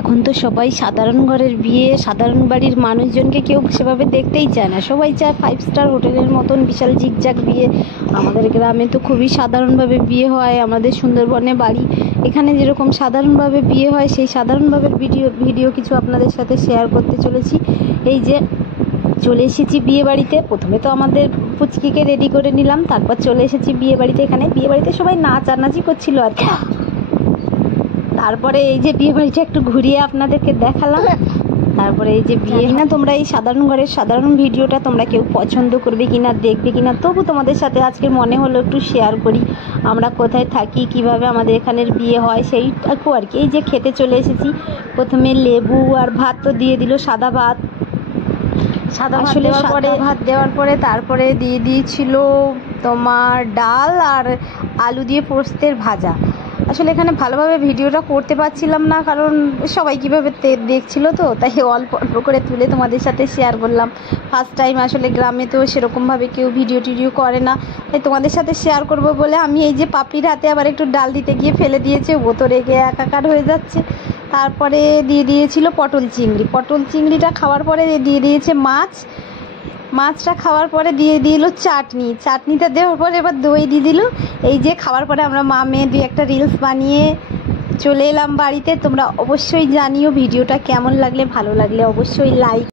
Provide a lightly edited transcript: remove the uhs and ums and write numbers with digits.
এখন তো সবাই সাধারণ ঘরের বিয়ে, সাধারণ বাড়ির মানুষজনকে কেউ সেভাবে দেখতেই চায় না। সবাই চায় 5 স্টার হোটেলের মতন বিশাল ঝিকঝাক বিয়ে। আমাদের গ্রামে তো খুবই সাধারণভাবে বিয়ে হয়। আমাদের সুন্দরবনে বাড়ি, এখানে যেরকম সাধারণভাবে বিয়ে হয় সেই সাধারণভাবে ভিডিও কিছু আপনাদের সাথে শেয়ার করতে চলেছি। এই যে চলে এসেছি বিয়ে বাড়িতে। প্রথমে তো আমাদের পুচকিকে রেডি করে নিলাম, তারপর চলে এসেছি বিয়ে বাড়িতে। এখানে বিয়ে বাড়িতে সবাই নাচানাচি করছিল আর কি। তারপরে এই যে বিয়ে বাড়িটা একটু ঘুরিয়ে আপনাদেরকে দেখালাম। তারপরে এই যে বিয়ে না, তোমরা এই সাধারণ ঘরের সাধারণ ভিডিওটা তোমরা কেউ পছন্দ করবে কিনা, দেখবে কিনা, তবু তোমাদের সাথে আজকে মনে হলো একটু শেয়ার করি আমরা কোথায় থাকি, কিভাবে আমাদের এখানের বিয়ে হয় সেইটুকু আর কি। এই যে খেতে চলে এসেছি। প্রথমে লেবু আর ভাত তো দিয়ে দিল, সাদা ভাত দেওয়ার পরে তারপরে দিয়ে দিয়েছিল তোমার ডাল আর আলু দিয়ে পোস্তের ভাজা। আসলে এখানে ভালোভাবে ভিডিওটা করতে পারছিলাম না, কারণ সবাই কীভাবে দেখছিল, তো তাই অল্প অল্প করে তুলে তোমাদের সাথে শেয়ার করলাম। ফার্স্ট টাইম আসলে গ্রামে তো সেরকমভাবে কেউ ভিডিও করে না, তাই তোমাদের সাথে শেয়ার করব বলে আমি এই যে পাপড়ির হাতে আবার একটু ডাল দিতে গিয়ে ফেলে দিয়েছে, ও তো রেগে একাকার হয়ে যাচ্ছে। তারপরে দিয়ে দিয়েছিল পটল চিংড়িটা খাওয়ার পরে দিয়ে দিয়েছে মাছটা খাওয়ার পরে দিয়ে দিল চাটনিটা দেওয়ার পরে এবার দই দিয়ে দিল। এই যে খাওয়ার পরে আমরা মা মেয়ে 2-1টা রিলস বানিয়ে চলে এলাম বাড়িতে। তোমরা অবশ্যই জানিও ভিডিওটা কেমন লাগলে, ভালো লাগলে অবশ্যই লাইক